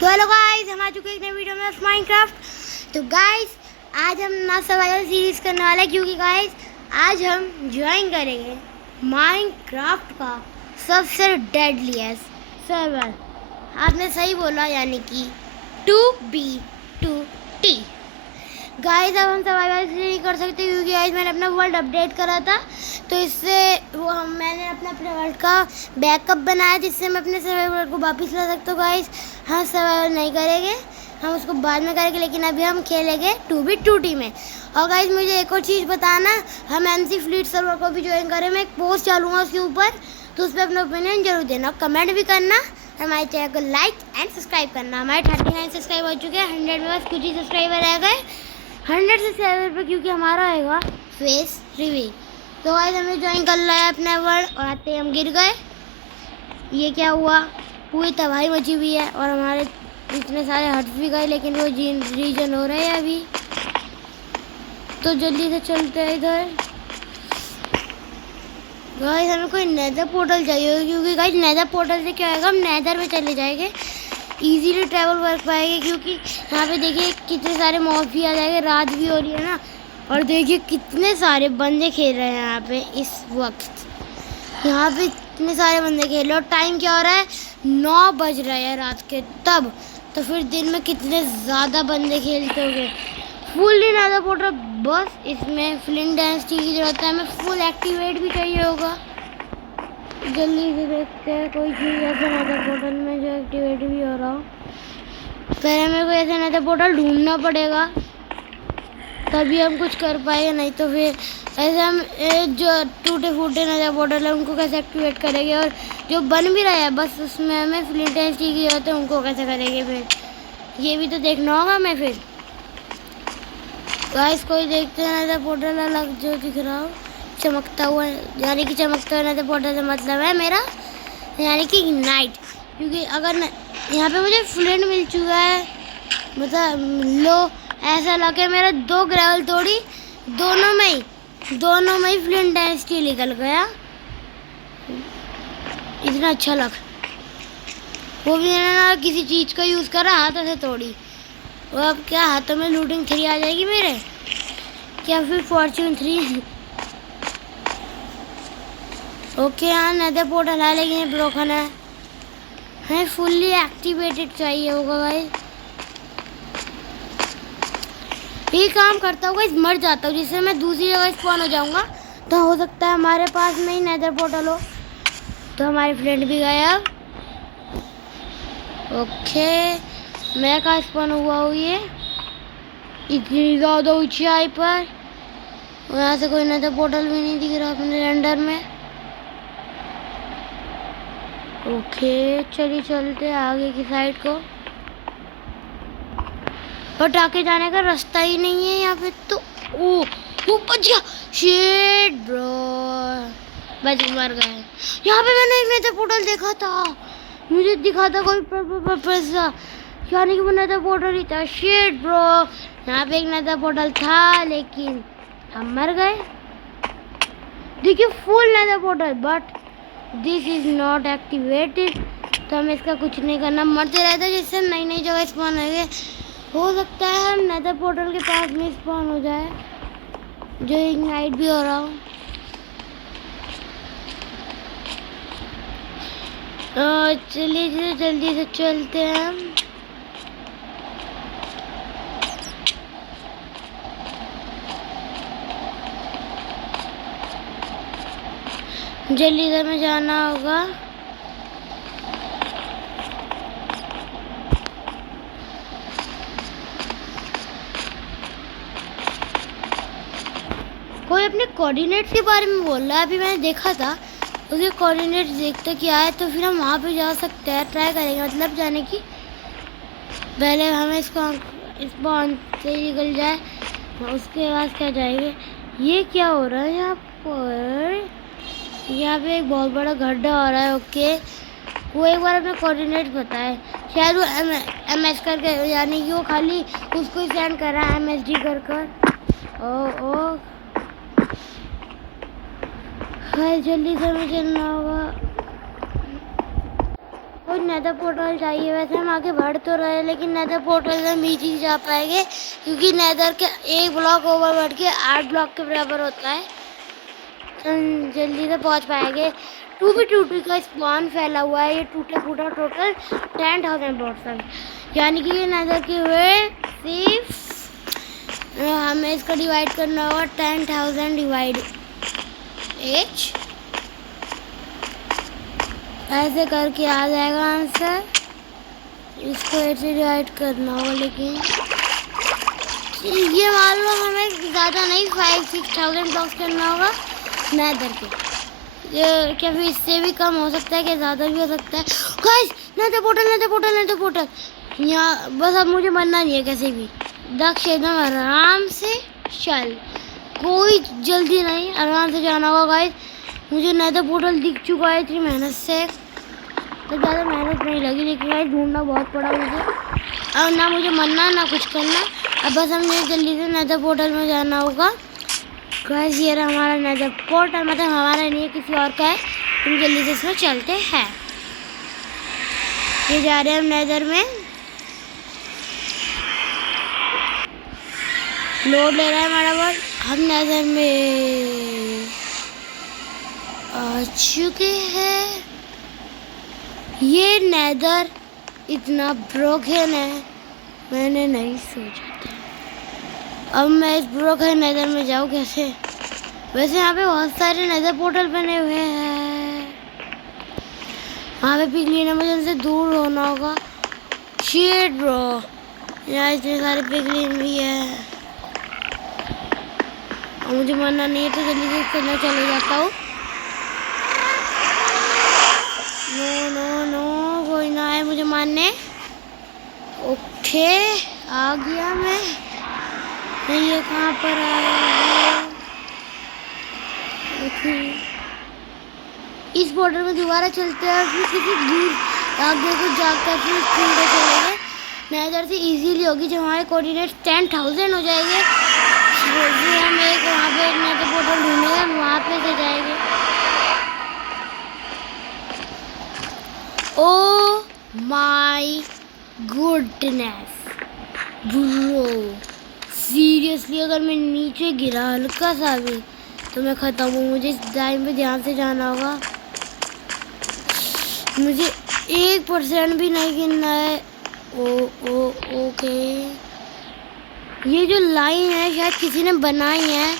तो hello guys, हम आ चुके हैं एक नई वीडियो में माइनक्राफ्ट। तो गाइस आज हम ना सर्वाइवल सीरीज करने वाले हैं, क्योंकि गाइस आज हम ज्वाइन करेंगे माइनक्राफ्ट का सबसे डेडलीस्ट सर्वर। आपने सही बोला, यानी कि 2B2T। गाइस अब हम सर्वाइवल नहीं कर सकते, क्योंकि गाइस मैंने अपना वर्ल्ड अपडेट करा था, तो इससे मैंने अपने वर्ल्ड का बैकअप बनाया, जिससे मैं अपने सर्वाइवल को वापस ला सकता हूँ। गाइस हम सर्वाइवल नहीं करेंगे, हम उसको बाद में करेंगे, लेकिन अभी हम खेलेंगे 2B2T में। और गाइस मुझे एक और चीज़ बताना, हम MC फ्लीट सर्वर को भी ज्वाइन करें। मैं एक पोस्ट डालूंगा उसके ऊपर, तो उस पर अपना ओपिनियन जरूर देना, कमेंट भी करना, हमारे चैनल को लाइक एंड सब्सक्राइब करना। हमारे 39 सब्सक्राइब हो चुके हैं, 100 में बस कुछ ही सब्सक्राइबर रह गए 100 सब्सक्राइबर पे, क्योंकि हमारा आएगा फेस रिवील। तो गाइस हमें ज्वाइन कर लिया है अपना वर्ल्ड, और आते ही हम गिर गए। ये क्या हुआ, पूरी तबाही मची हुई है, और हमारे इतने सारे हट्स भी गए, लेकिन वो रीजन हो रहे हैं अभी। तो जल्दी से चलते हैं इधर। गाइस हमें कोई नेदर पोर्टल चाहिए, क्योंकि गाइस नेदर पोर्टल से क्या होगा, हम नेदर में चले जाएंगे, इजीली ट्रैवल कर पाएंगे। क्योंकि यहाँ पे देखिए कितने सारे मॉब भी आ जाएंगे, रात भी हो रही है ना, और देखिए कितने सारे बंदे खेल रहे हैं यहाँ पे इस वक्त। यहाँ पे इतने सारे बंदे खेल रहे हैं, और टाइम क्या हो रहा है, 9 बज रहे हैं रात के तब। तो फिर दिन में कितने ज़्यादा बंदे खेलते होंगे। फुल नेदर पोर्टल, बस इसमें फ्लिंट डेंसिटी की जरूरत है, हमें फुल एक्टिवेट भी चाहिए होगा। जल्दी से देखते हैं कोई चीज़ ऐसा नेदर पोर्टल में जो एक्टिवेट भी हो रहा हो। पहले मेरे को ऐसा नेदर पोर्टल ढूंढना पड़ेगा, तभी हम कुछ कर पाएंगे, नहीं तो फिर ऐसे हम जो टूटे फूटे नेदर पोर्टल है उनको कैसे एक्टिवेट करेंगे, और जो बन भी रहा है बस उसमें हमें फ्लिंट डेंसिटी की जरूरत है, उनको कैसे करेंगे फिर, ये भी तो देखना होगा हमें। फिर गाइस कोई देखते हैं नेदर पोर्टल अलग जो दिख रहा हो चमकता हुआ, यानी कि चमकता हुआ नेदर पोर्टल से मतलब है मेरा, यानी कि नाइट। क्योंकि अगर यहाँ पे मुझे फ्लिंट मिल चुका है, मतलब लो ऐसा लगे मेरा 2 ग्रेवल तोड़ी, दोनों में ही फ्लिंट डेंसिटी निकल गया। इतना अच्छा लग, वो भी मैंने ना किसी चीज़ का यूज़ करा, हाथों से तोड़ी। वो अब क्या हाथों में लूटिंग 3 आ जाएगी मेरे, क्या फिर फॉर्च्यून 3। ओके हाँ नेदर पोर्टल है, लेकिन ये ब्रोकन है, हमें फुल्ली एक्टिवेटेड चाहिए होगा भाई। ये काम करता होगा, इस मर जाता हूँ, जिससे मैं दूसरी जगह स्पॉन हो जाऊंगा, तो हो सकता है हमारे पास में ही नेदर पोर्टल हो। तो हमारे फ्रेंड भी गए अब। ओके मैं कहाँ स्पॉन हुआ हूँ, ये इतनी ज़्यादा ऊंचाई पर, और यहाँ से कोई नेदर पोर्टल भी नहीं दिख रहा अपने रेंडर में। ओके चलिए चलते हैं आगे की साइड को, बट आके जाने का रास्ता ही नहीं है यहाँ पे। तो ओ बच गया, शिट ब्रो, बच मर गए। यहाँ पे मैंने एक नेदर पोर्टल देखा था, मुझे दिखा था कोई प्रोफेसर, यानी कि वो नेदर पोर्टल ही था। शिट ब्रो, यहाँ पे एक नेदर पोर्टल था, लेकिन हम मर गए। देखिए full nether portal, but this is not activated, तो हमें इसका कुछ नहीं करना, मरते रहते, जिससे नई नई जगह स्पॉन हो सकता है हम नेदर पोर्टल के पास में स्पॉन हो जाए, जो इग्नाइट भी हो रहा हो। चलिए जल्दी से चलते हैं हम। जल्दी से हमें जाना होगा। कोई अपने कोऑर्डिनेट्स के बारे में बोल रहा है, अभी मैंने देखा था उसके कोऑर्डिनेट्स देखते क्या है, तो फिर हम वहाँ पे जा सकते हैं, ट्राई करेंगे मतलब जाने की। पहले हमें इसको इस बॉन्ड से निकल जाए, उसके बाद क्या जाएंगे। ये क्या हो रहा है यहाँ पर, यहाँ पे एक बहुत बड़ा गड्ढा हो रहा है। ओके वो एक बार अपने कोऑर्डिनेट बताए, शायद वो MS करके, यानी कि वो खाली उसको ही सेंड कर रहा है MSD कर। ओ जल्दी से हमें चलना होगा। कुछ नेदर पोर्टल चाहिए। वैसे हम आगे बढ़ तो रहे हैं लेकिन नेदर पोर्टल में बीच ही जा पाएंगे क्योंकि नेदर के एक ब्लॉक ओवर बढ़ के 8 ब्लॉक के बराबर होता है। हम जल्दी से पहुंच पाएंगे। 2v2 का स्पॉन फैला हुआ है। ये टूटा फूटा टोटल 10,000 पोर्टल, यानी कि ये नेदर के हुए सिर्फ हमें इसका डिवाइड करना होगा 10,000 डिवाइड एच, ऐसे करके आ जाएगा आंसर। इसको ऐसे डिवाइड करना होगा, लेकिन ये मान लो हमें ज़्यादा नहीं 5-6,000 ब्लॉक्स करना होगा नेदर के। ये क्या फिर इससे भी कम हो सकता है, क्या ज़्यादा भी हो सकता है। Guys nether portal, nether portal, nether portal यहाँ। बस अब मुझे मरना नहीं है कैसे भी। दक्ष एकदम आराम से चल, कोई जल्दी नहीं, आराम से जाना होगा गाइस। मुझे नेदर पोर्टल दिख चुका है इतनी मेहनत से, तो ज़्यादा मेहनत नहीं लगी, लेकिन गाइस ढूंढना बहुत पड़ा मुझे। और ना मुझे मरना ना कुछ करना, अब बस हमें जल्दी से नेदर पोर्टल में जाना होगा। गाइस ये रहा हमारा नेदर पोर्टल, मतलब हमारा नहीं है किसी और का है। हम जल्दी से इसमें चलते हैं। ये जा रहे हैं हम नेदर में। लोड ले रहा है हमारा वर्ड। हम नेदर में आ चुके हैं। ये नेदर इतना ब्रोकन है, मैंने नहीं सोचा था। अब मैं इस ब्रोकन नेदर में जाऊँ कैसे? वैसे यहाँ पे बहुत सारे नेदर पोर्टल बने हुए हैं। वहाँ पे पिगलिन है, मुझे उनसे दूर होना होगा। शिट ब्रो, यहाँ इतने सारे पिगलिन भी है और मुझे मरना नहीं है, तो जल्दी से इसके अंदर चले जाता हूँ। नो नो नो, कोई ना आए मुझे मारने। ओके आ गया मैं। ये कहाँ पर आया है? इस बॉर्डर में दोबारा चलते हैं, फिर किसी दूर आगे को जाकर फिर सीधे चलेंगे। नेदर से इजीली होगी जब हमारे कोऑर्डिनेट 10,000 हो जाएंगे। फिर हम एक वहाँ पे नेदर पोर्टल ढूंढेंगे, हम वहाँ पे से जाएंगे। ओ माई गुडनेस ब्रो, सीरियसली अगर मैं नीचे गिरा हल्का सा भी तो मैं ख़त्म हूँ। मुझे इस टाइम पे ध्यान से जाना होगा। मुझे 1% भी नहीं गिरना है। ओके, ये जो लाइन है शायद किसी ने बनाई है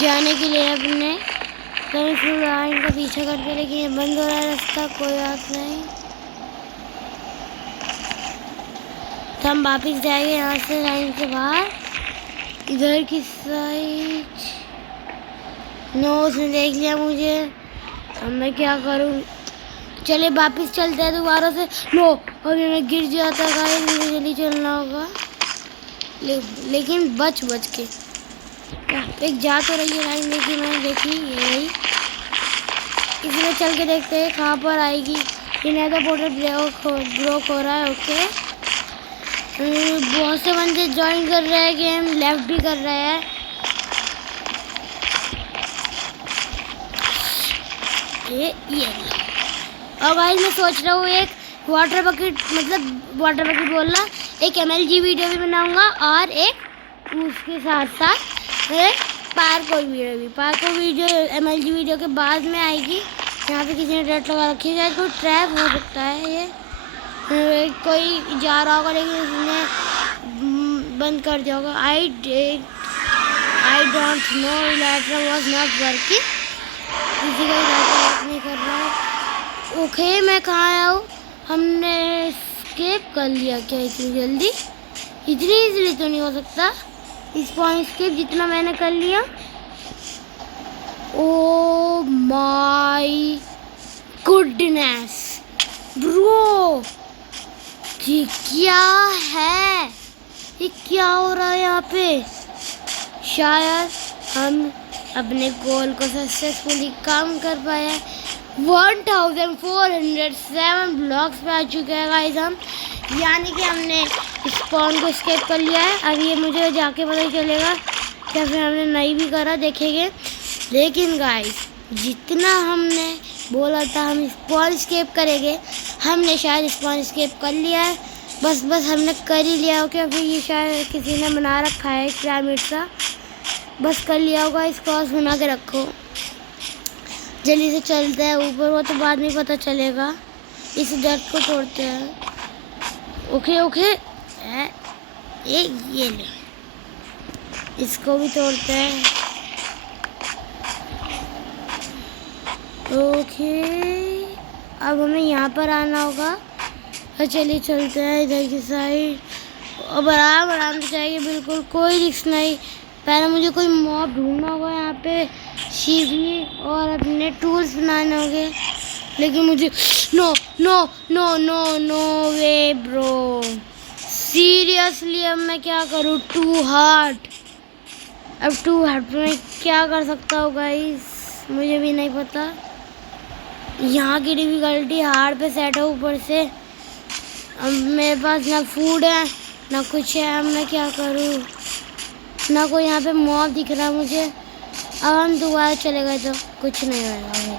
जाने के लिए अपने, तो इस लाइन का पीछा करते, लेकिन ये बंद हो रहा है रास्ता। कोई बात नहीं, तो हम वापिस जाएंगे यहाँ से लाइन से बाहर। इधर की साइड नो, उसने देख लिया मुझे। अब मैं क्या करूँ? चले वापिस चलते हैं दोबारा से। नो, अभी मैं गिर जाता गाइस, मुझे जल्दी चलना होगा। लेकिन बच के एक जा तो रही है लाइन, देखी मैंने, देखी ये रही। इसमें चल के देखते हैं कहाँ पर आएगी। ये नेदर पोर्टल ब्लॉक हो रहा है। ओके, बहुत से बंदे ज्वाइन कर रहे हैं गेम, लेफ्ट भी कर रहे हैं। ये और गाइस मैं सोच रहा हूँ एक वाटर बकेट, मतलब वाटर बकेट बोलना, एक MLG वीडियो भी बनाऊंगा और एक उसके साथ साथ एक पार्कोर वीडियो भी। पार्कोर वीडियो MLG वीडियो के बाद में आएगी। यहाँ पे किसी ने ट्रैप लगा रखी है, शायद कोई ट्रैप हो सकता है। ये कोई जा रहा होगा लेकिन उसने बंद कर दिया होगा। I don't know, later was not working. किसी का वर्क नहीं कर रहा है। ओके, मैं कहाँ आया हूँ? हमने स्केप कर लिया क्या इतनी जल्दी? इतनी इजीली तो नहीं हो सकता इस पॉइंट स्केप जितना मैंने कर लिया। ओ माई गुडनेस ब्रो, ये क्या है? ये क्या हो रहा है यहाँ पे? शायद हम अपने गोल को सक्सेसफुली काम कर पाए। 1407 ब्लॉक्स पे आ चुके हैं गाइस हम, यानी कि हमने स्पॉन को स्केप कर लिया है। अब ये मुझे जाके पता ही चलेगा या फिर हमने नहीं भी करा, देखेंगे। लेकिन गाइस जितना हमने बोला था हम स्पॉन स्केप करेंगे, हमने शायद स्पॉन स्केप कर लिया है। बस हमने कर ही लिया होगा, फिर ये शायद किसी ने बना रखा है पिरामिड सा, बस कर लिया होगा। इसको और बना के रखो, जल्दी से चलते हैं ऊपर, वो तो बाद में पता चलेगा। इस दर्द को तोड़ते हैं। ओके ये ले, इसको भी तोड़ते हैं। ओके, अब हमें यहाँ पर आना होगा। तो चलिए चलते हैं इधर की साइड। अब आराम से जाएंगे, बिल्कुल कोई रिस्क नहीं। पहले मुझे कोई मॉब ढूंढना होगा यहाँ पे, सीढ़ी और अपने टूल्स बनाने होंगे। लेकिन मुझे नो वे ब्रो, सीरियसली अब मैं क्या करूँ? टू हार्ड मैं क्या कर सकता हूँ गाइस, मुझे भी नहीं पता। यहाँ की डिफिकल्टी हार्ड पे सेट है ऊपर से। अब मेरे पास ना फूड है ना कुछ है, अब मैं क्या करूँ? ना कोई यहाँ पे मॉब दिख रहा मुझे। अब हम दोबारा चले गए तो कुछ नहीं होगा।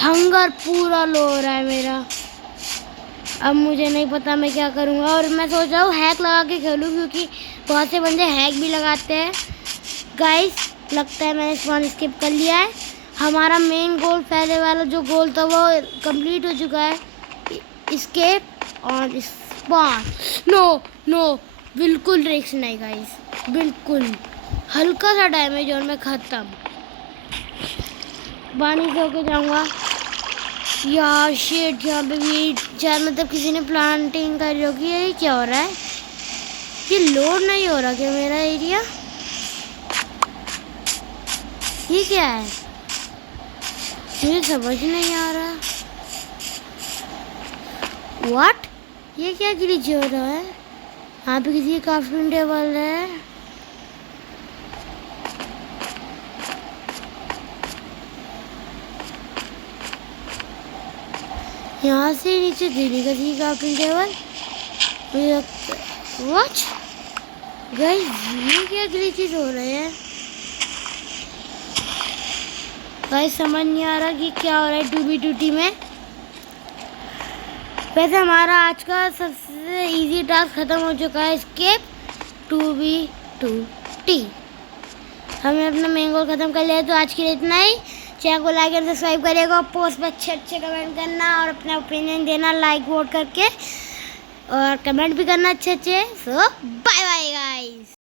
हंगर पूरा लो हो रहा है मेरा। अब मुझे नहीं पता मैं क्या करूँगा, और मैं सोच रहा हूँ हैक लगा के खेलूँ, क्योंकि बहुत से बंदे हैक भी लगाते हैं। गाइस, लगता है मैंने स्पॉन स्किप कर लिया है। हमारा मेन गोल, पहले वाला जो गोल था वो कंप्लीट हो चुका है। Escape on spawn. नो, बिल्कुल रिस्क नहीं गाइस, बिल्कुल। हल्का सा डैमेज और मैं ख़त्म। पानी से होके जाऊँगा। यार शिट, यहाँ पे भी यार, मतलब किसी ने प्लांटिंग करी होगी। ये क्या हो रहा है? ये लोड नहीं हो रहा क्या मेरा एरिया? ये क्या है? मुझे समझ नहीं आ रहा। व्हाट? ये क्या ग्लिच हो रहा है? यहाँ पे किसी क्राफ्टिंग टेबल है। यहाँ से नीचे दिल्ली का थी क्राफ्टिंग टेबल। व्हाट गाइस, ये क्या ग्लिचेस हो रहे हैं? गाइस समझ नहीं आ रहा कि क्या हो रहा है 2v2t में। वैसे हमारा आज का सबसे इजी टास्क खत्म हो चुका है, स्केप 2v2t। हमने अपना मेन गोल खत्म कर लिया। तो आज के लिए इतना ही। चैनल को लाइक और सब्सक्राइब करिएगा, पोस्ट पे अच्छे कमेंट करना और अपना ओपिनियन देना लाइक वोट करके, और कमेंट भी करना अच्छे। सो बाय बाय गाइस।